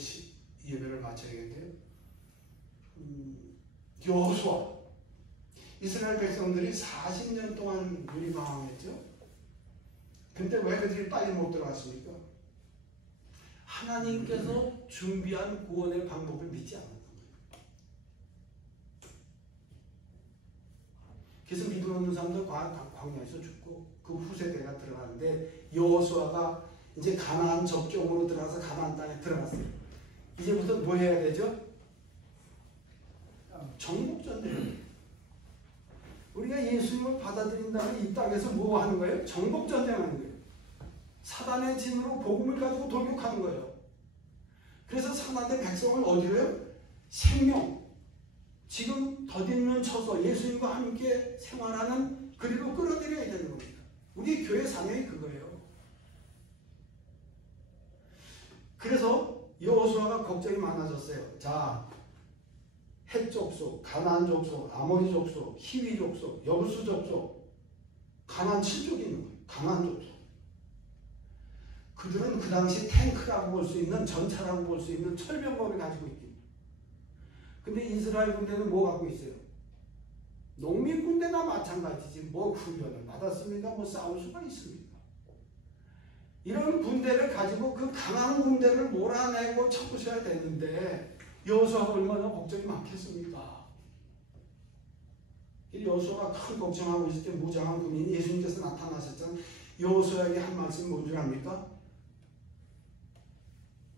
예배를 마쳐야겠는데요. 여호수아, 이스라엘 백성들이 40년 동안 유리방황했죠. 근데 왜 그들이 빨리 못 들어갔습니까? 하나님께서 준비한 구원의 방법을 믿지 않았던 거예요. 그래서 믿음 없는 사람들 광야에서 죽고 그 후세대가 들어가는데 여호수아가 이제 가나안 접경으로 들어가서 가나안 땅에 들어갔어요. 이제부터 뭐 해야 되죠? 정복전쟁. 우리가 예수님을 받아들인 다음에 이 땅에서 뭐 하는 거예요? 정복전쟁하는 거예요. 사단의 진으로 복음을 가지고 돌격하는 거예요. 그래서 사단의 백성을 어디로요? 생명, 지금 덧입는 처소, 예수님과 함께 생활하는 그리로 끌어들여야 되는 겁니다. 우리 교회 사명이 그거예요. 그래서 여호수아가 걱정이 많아졌어요. 자, 헷 족속, 가나안 족속, 아모리 족속, 히위 족속, 여부수 족속, 가나안 7족이 있는 거예요. 가나안 족속. 그들은 그 당시 탱크라고 볼 수 있는, 전차라고 볼 수 있는 철병거를 가지고 있기. 근데 이스라엘 군대는 뭐 갖고 있어요? 농민 군대나 마찬가지지. 뭐 훈련을 받았습니까? 뭐 싸울 수가 있습니까? 이런 군대를 가지고 그 강한 군대를 몰아내고 쳐부셔야 되는데 여호수아가 얼마나 걱정이 많겠습니까? 이 여호수아가 큰 걱정하고 있을 때 무장한 군인이 예수님께서 나타나셨잖아요. 여호수아에게 한 말씀이 뭔지 압니까?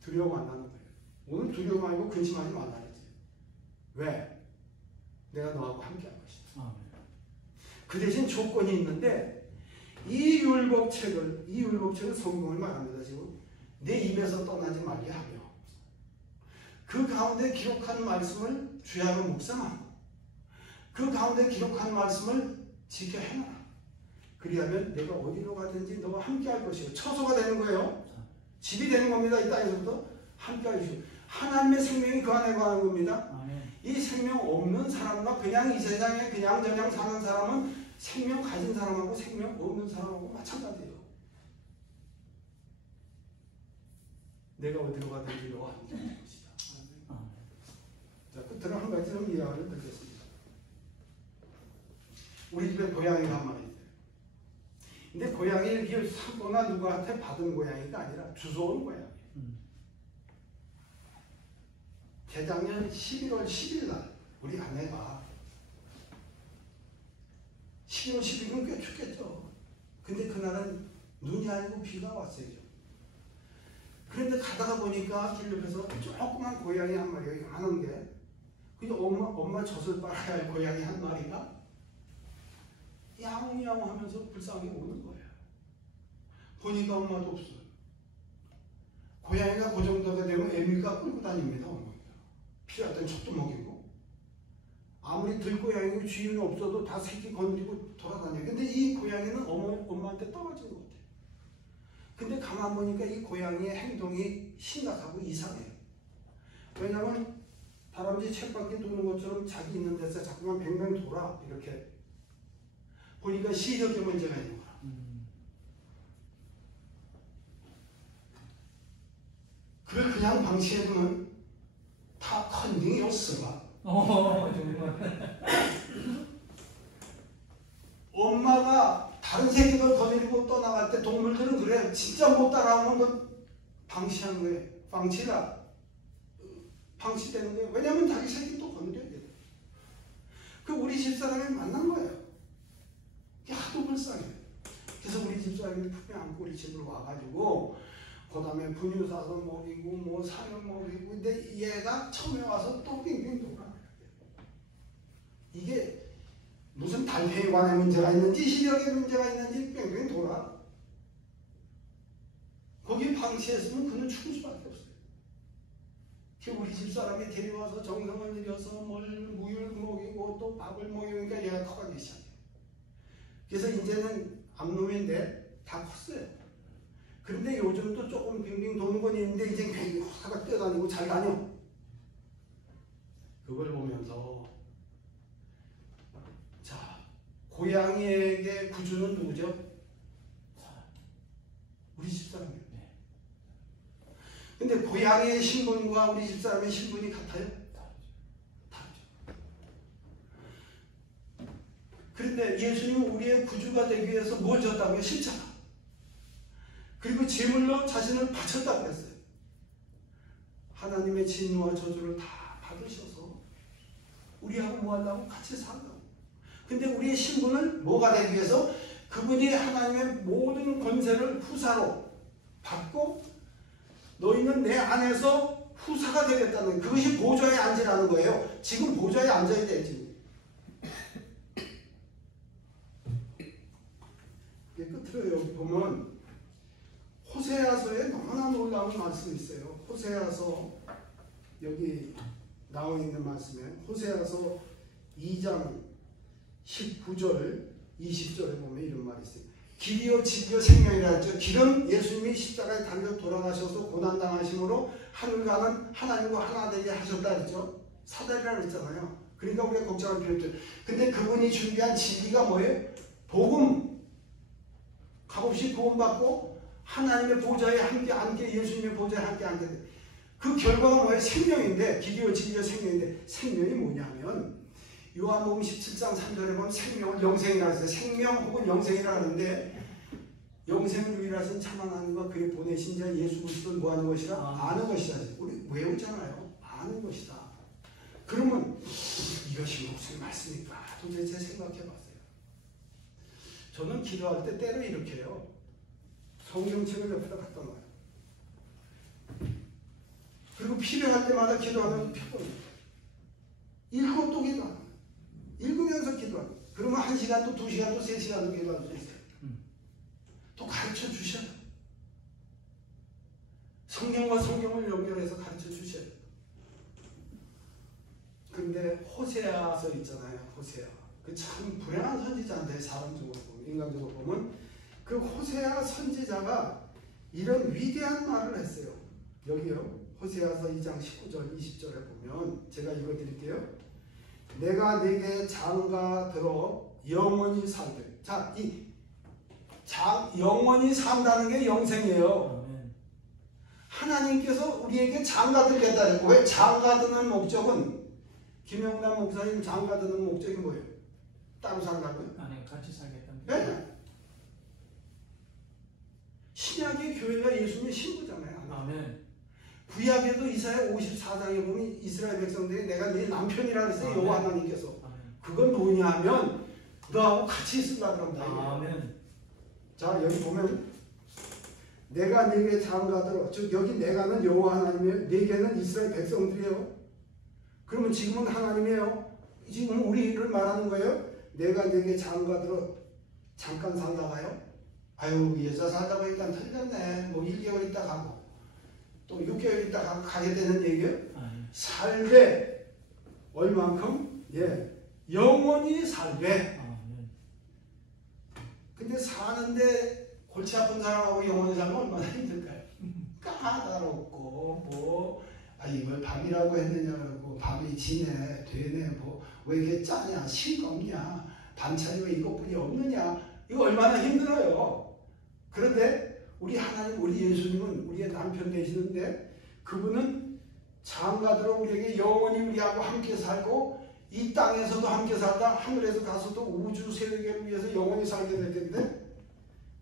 두려워 만나는 거예요. 오늘 두려워 말고 근심하지 말라 그랬지. 왜? 내가 너하고 함께 할 것이다. 아멘. 그 대신 조건이 있는데 이 율법책을 성경을 말합니다. 지금 내 입에서 떠나지 말게 하며 그 가운데 기록한 말씀을 주야로 묵상하고 그 가운데 기록한 말씀을 지켜 행하라. 그리하면 내가 어디로 가든지 너와 함께 할 것이고 처소가 되는 거예요. 집이 되는 겁니다. 이 땅에서부터 함께 하시고 하나님의 생명이 그 안에 거하는 겁니다. 아멘. 이 생명 없는 사람과 그냥 이 세상에 그냥 저냥 사는 사람은 생명 가진 사람하고 생명 없는 사람하고 마찬가지예요. 내가 어디로 가든지 너와 함께 할 것이다. 아멘. 자, 끝으로 한 가지 좀 이야기를 듣겠습니다. 우리 집에 고양이가 한 마리 있어요. 근데 고양이를 이렇게 사거나 누구한테 받은 고양이가 아니라 주워온 고양이. 재작년 11월 10일 날 우리 아내가 11월 10일은 꽤 춥겠죠. 근데 그날은 눈이 아니고 비가 왔어요. 그런데 가다가 보니까 길 옆에서 조그만 고양이 한 마리가 많은 게 그냥 엄마 젖을 빨아야 할 고양이 한 마리가 야옹야옹 하면서 불쌍하게 오는 거예요. 보니까 엄마도 없어요. 고양이가 그 정도가 되면 애미가 끌고 다닙니다. 어머니가. 필요할 땐 젖도 먹이고 아무리 들고양이고 주인이 없어도 다 새끼 건드리고 돌아다녀요. 근데 이 고양이는 엄마한테 떨어진 것 같아요. 근데 가만 보니까 이 고양이의 행동이 심각하고 이상해요. 왜냐하면 다람쥐 쳇바퀴 도는 것처럼 자기 있는 데서 자꾸만 뱅뱅 돌아. 이렇게 보니까 시력에 문제가 있는 거야. 그걸 그냥 방치해두면 다 컨닝이 없어. 정말. 엄마가 다른 새끼들 거느리고 떠나갈 때 동물들은 그래. 진짜 못 따라오면 건 방치하는 거예요. 방치되는 거예요. 왜냐하면 자기 새끼 또 건드려야 돼. 그 우리 집사람이 만난 거예요. 하도 불쌍해. 그래서 우리 집사람이 품에 안고 우리 집으로 와가지고 그 다음에 분유 사서 먹이고 뭐 사료 먹이고 근데 얘가 처음에 와서 또 빙빙 돌아. 이게 무슨 달팽이관에 문제가 있는지 시력에 문제가 있는지 뺑뺑 돌아. 거기 방치했으면 그는 죽을 수밖에 없어요. 우리 집사람이 데려와서 정성을 들여서 무유를 먹이고 또 밥을 먹이니까 얘가 커가기 시작해요. 그래서 이제는 암놈인데 다 컸어요. 그런데 요즘도 조금 빙빙 도는 건 있는데 이제 괜히 화가 뛰어다니고 잘 다녀. 그걸 보면서 자, 고양이에게 구주는 누구죠? 우리 집사람이에요. 근데 고양이의 신분과 우리 집사람의 신분이 같아요? 다르죠. 그런데 예수님은 우리의 구주가 되기 위해서 뭘 줬다고요? 십자가. 그리고 제물로 자신을 바쳤다고 했어요. 하나님의 진노와 저주를 다 받으셔서 우리하고 뭐 하려고? 같이 살라고. 근데 우리의 신분을 뭐가 되기 위해서? 그분이 하나님의 모든 권세를 후사로 받고 너희는 내 안에서 후사가 되겠다는 그것이 보좌에 앉으라는 거예요. 지금 보좌에 앉아야 돼. 지금. 끝으로 여기 보면 호세아서에 너무나 놀라운 말씀이 있어요. 호세아서 여기 나와 있는 말씀에 호세아서 2장 19절 20절에 보면 이런 말이 있어요. 길이요 진리요 생명이라 했죠. 길은 예수님이 십자가에 달려 돌아가셔서 고난당하심으로 하늘과는 하나님과 하나 되게 하셨다 그랬죠. 사다리라 그랬잖아요. 그러니까 우리가 걱정할 필요 없죠. 근데 그분이 준비한 진리가 뭐예요? 복음. 값없이 구원받고 하나님의 보좌에 함께 앉게 예수님의 보좌에 함께 앉게 돼. 그 결과가 뭐예요? 생명인데 길이요 진리요 생명인데 생명이 뭐냐면 요한복음 17장 3절에 보면 생명을 영생이라 해서 생명 혹은 영생이라 하는데 영생을 유일하신 참 하나님과 그의 보내신 자 예수 그리스도를 뭐하는 것이라? 아는 것이다. 우리 외우잖아요. 아는 것이다. 그러면 이것이 무슨 말씀일까? 도대체 생각해봤어요. 저는 기도할 때 때로 이렇게 해요. 성경책을 옆에다 갖다 놔요. 그리고 필요할 때마다 기도하는 펴봅니다. 읽고 또 기도하는 거예요. 읽으면서 기도하는 거예요. 그러면 1시간도 2시간도 3시간도 기도할 수 있어요. 또 가르쳐 주셔요. 성경과 성경을 연결해서 가르쳐 주셔요. 근데 호세아서 있잖아요. 호세아. 그 참 불행한 선지자인데 사람적으로 보면, 인간적으로 보면 그 호세아 선지자가 이런 위대한 말을 했어요. 여기요. 호세아서 2장 19절 20절에 보면 제가 읽어드릴게요. 내가 네게 장가 들어 영원히 살게. 자, 영원히 산다는 게 영생이에요. 하나님께서 우리에게 장가 들겠다 했고, 왜 장가 드는 목적은, 김영남 목사님 장가 드는 목적이 뭐예요? 따로 살라고요? 아니, 같이 살겠다는. 네. 신약의 교회가 예수님의 신부잖아요. 아멘. 구약에도 이사야 54장에 보면 이스라엘 백성들이 내가 네 남편이라 그랬어요. 여호와 하나님께서. 아멘. 그건 뭐냐면 너하고 같이 있으려고 한다. 아멘. 자, 여기 보면 내가 네게 장가들어, 즉 여기 내가는 여호와 하나님이에요. 네게는 이스라엘 백성들이에요. 그러면 지금은 하나님이에요. 지금 우리를 말하는 거예요. 내가 네게 장가들어 잠깐 살다가요. 아유, 여자 살다 보니까 틀렸네. 뭐 1개월 있다 가고 또 6개월 있다 가게 되는 얘기예요. 살되 얼만큼? 예, 영원히 살되. 근데 사는데 골치 아픈 사람하고 영원히 살면 얼마나 힘들까요? 까다롭고 뭐 이걸 밥이라고 했느냐 그러고 밥이 지네 되네 뭐 왜 이렇게 짜냐 싱겁냐 반찬이 왜 이것뿐이 없느냐 이거 얼마나 힘들어요. 그런데 우리 하나님 우리 예수님은 우리의 남편 되시는데 그분은 장가들어 우리에게 영원히 우리하고 함께 살고 이 땅에서도 함께 살다 하늘에서 가서도 우주 세계를 위해서 영원히 살게 될 텐데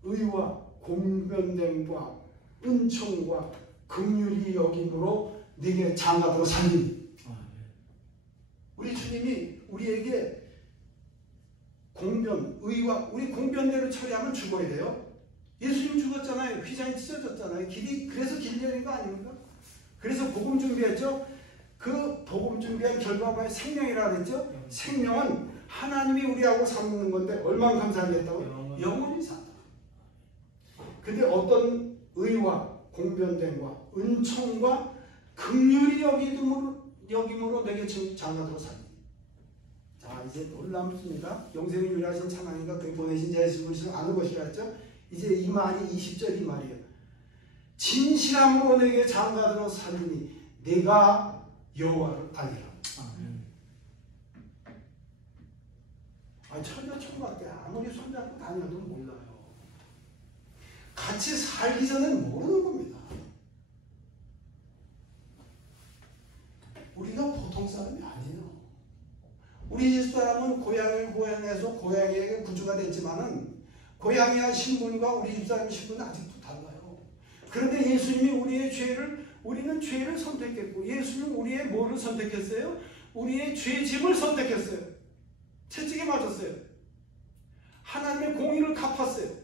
의와 공변됨과 은총과 긍휼이 여김으로 네게 장가들어 살리니. 우리 주님이 우리에게 공변, 의와 우리 공변대로 처리하면 죽어야 돼요. 예수님 죽었잖아요. 휘장이 찢어졌잖아요. 길이 그래서 길 열린 거 아닙니까? 그래서 복음 준비했죠. 그 복음 준비한 결과가 생명이라 그랬죠. 생명은 하나님이 우리하고 삼는 건데 얼만큼 살겠다고? 영원히 산다. 근데 어떤 의와 공변됨과 은총과 긍휼이 여김으로 내게 장가들어 살리. 자, 이제 놀랍습니다. 영생을 위하신 찬양인가 그에 보내신 예수 그리스도를 아는 것이라 했죠. 이제 이 말이 20절 이 말이에요. 진실함으로 내게 장가들어 살리니 내가 여호와를 알리라. 천녀 총각 때 아무리 손잡고 다녀도 몰라요. 같이 살기 전엔 모르는 겁니다. 우리가 보통 사람이 아니에요. 우리 집사람은 고향에서 고향에게 구주가 됐지만은 고향의 신분과 우리 집사람 신분은 아직도 달라요. 그런데 예수님이 우리는 죄를 선택했고 예수님은 우리의 뭐를 선택했어요? 우리의 죄짐을 선택했어요. 채찍에 맞았어요. 하나님의 공의를 갚았어요.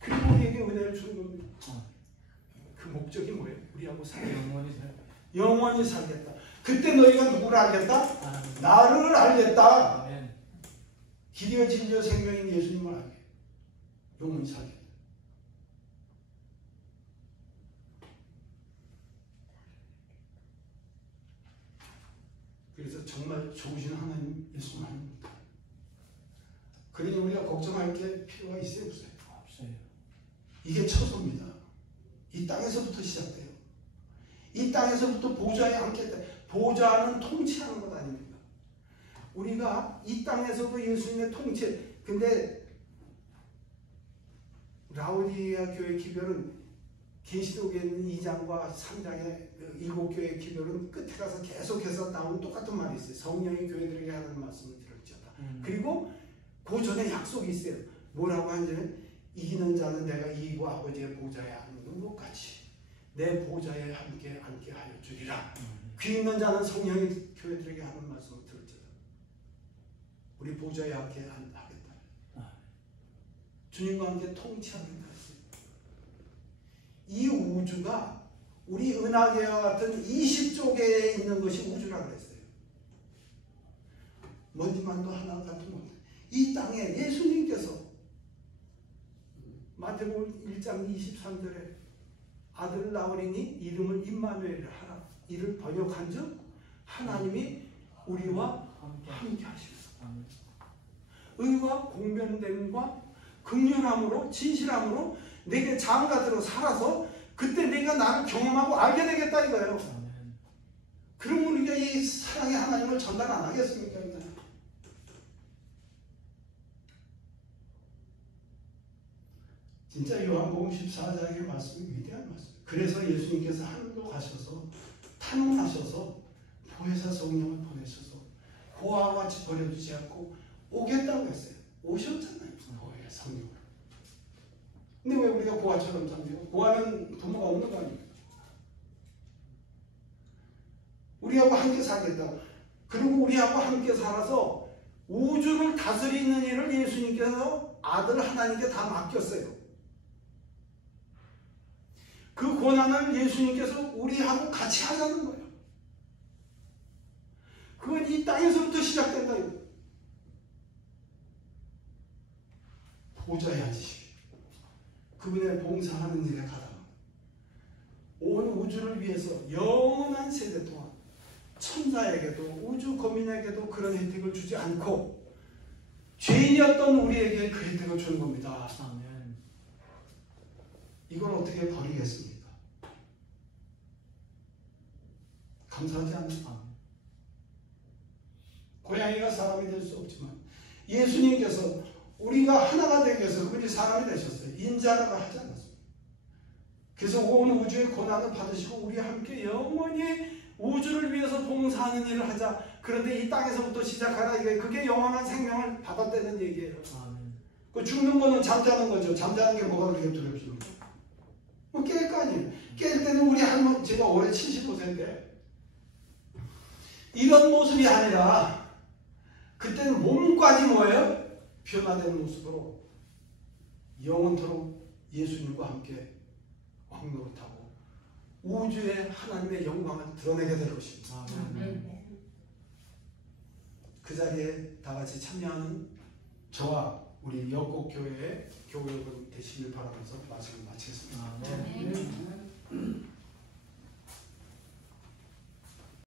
그리고 우리에게 은혜를 주는 겁니다. 그 목적이 뭐예요? 우리하고 영원히 살겠다. 그때 너희가 누구를 알겠다? 나를 알겠다. 아멘. 길이요 진리요 생명인 예수님을 알게. 영원히 살겠다. 그래서 정말 좋으신 하나님 예수 하나님입니다. 그러니 우리가 걱정할 게 필요가 있어요? 없어요? 이게 처소입니다. 이 땅에서부터 시작돼요. 이 땅에서부터 보좌에 앉겠다. 보좌는 통치하는 것 아닙니까? 우리가 이 땅에서도 예수님의 통치. 근데 라오디게아 교회 기별은 계시록에 있는 2장과 3장의 7교회 기별은 끝에 가서 계속해서 나오는 똑같은 말이 있어요. 성령이 교회들에게 하는 말씀을 들을지어다. 그리고 그 전에 약속이 있어요. 뭐라고 하냐면 이기는 자는 내가 이기고 아버지의 보좌에 앉는 것 같이 내 보좌에 함께 앉게 하여 주리라. 귀 있는 자는 성령이 교회들에게 하는 말씀을 들을지어다. 우리 보좌에 함께 하겠다. 주님과 함께 통치하겠다 했어요. 이 우주가 우리 은하계와 같은 20조 개에 있는 것이 우주라고 그랬어요. 먼지만도 하나 같은 것. 이 땅에 예수님께서 마태복음 1장 23절에 아들 낳으리니 이름을 임마누엘이라 하라. 이를 번역한즉 하나님이 우리와 함께 하시면서 의와 공변됨과 긍휼함으로 진실함으로 내게 장가들어 살아서 그때 내가 나를 경험하고 알게 되겠다 이거예요. 그럼 우리가 이 사랑의 하나님을 전달 안 하겠습니까? 진짜 요한복음 14장의 말씀이 위대한 말씀. 그래서 예수님께서 하늘로 가셔서 탄원하셔서 보혜사 성령을 보내셔서 고아와 같이 버려두지 않고 오겠다고 했어요. 오셨잖아요. 보혜사 성령을. 근데 왜 우리가 고아처럼 살죠? 고아는 부모가 없는 거 아닙니까? 우리하고 함께 살겠다고. 그리고 우리하고 함께 살아서 우주를 다스리는 일을 예수님께서 아들 하나님께 다 맡겼어요. 그 고난을 예수님께서 우리하고 같이 하자는 거예요. 그건 이 땅에서부터 시작된다. 보좌의 앉으시 그분의 봉사하는 일에 가다 온 우주를 위해서 영원한 세대 동안 천사에게도 우주 거민에게도 그런 혜택을 주지 않고 죄인이었던 우리에게 그 혜택을 주는 겁니다. 아멘. 이걸 어떻게 버리겠습니까? 감사하지 않습니까? 고양이가 사람이 될 수 없지만 예수님께서 우리가 하나가 되기 위해서 그분이 사람이 되셨어요. 인자라고 하지 않았습니다. 그래서 온 우주의 고난을 받으시고 우리와 함께 영원히 우주를 위해서 봉사하는 일을 하자. 그런데 이 땅에서부터 시작하라. 그게 영원한 생명을 받았다는 얘기예요. 아멘. 그 죽는 거는 잠자는 거죠. 잠자는 게 뭐가 그렇게 두렵습니까? 뭐 깰 거 아니에요. 깰 때는 우리 할머니, 제가 올해 75세인데 이런 모습이 아니라 그때는 몸까지 뭐예요? 변화되는 모습으로 영원토록 예수님과 함께 왕노릇하고 우주의 하나님의 영광을 드러내게 될 것입니다. 그 자리에 다 같이 참여하는 저와 우리 역곡교회의 교회분 되시길 바라면서 말씀을 마치겠습니다. 아멘.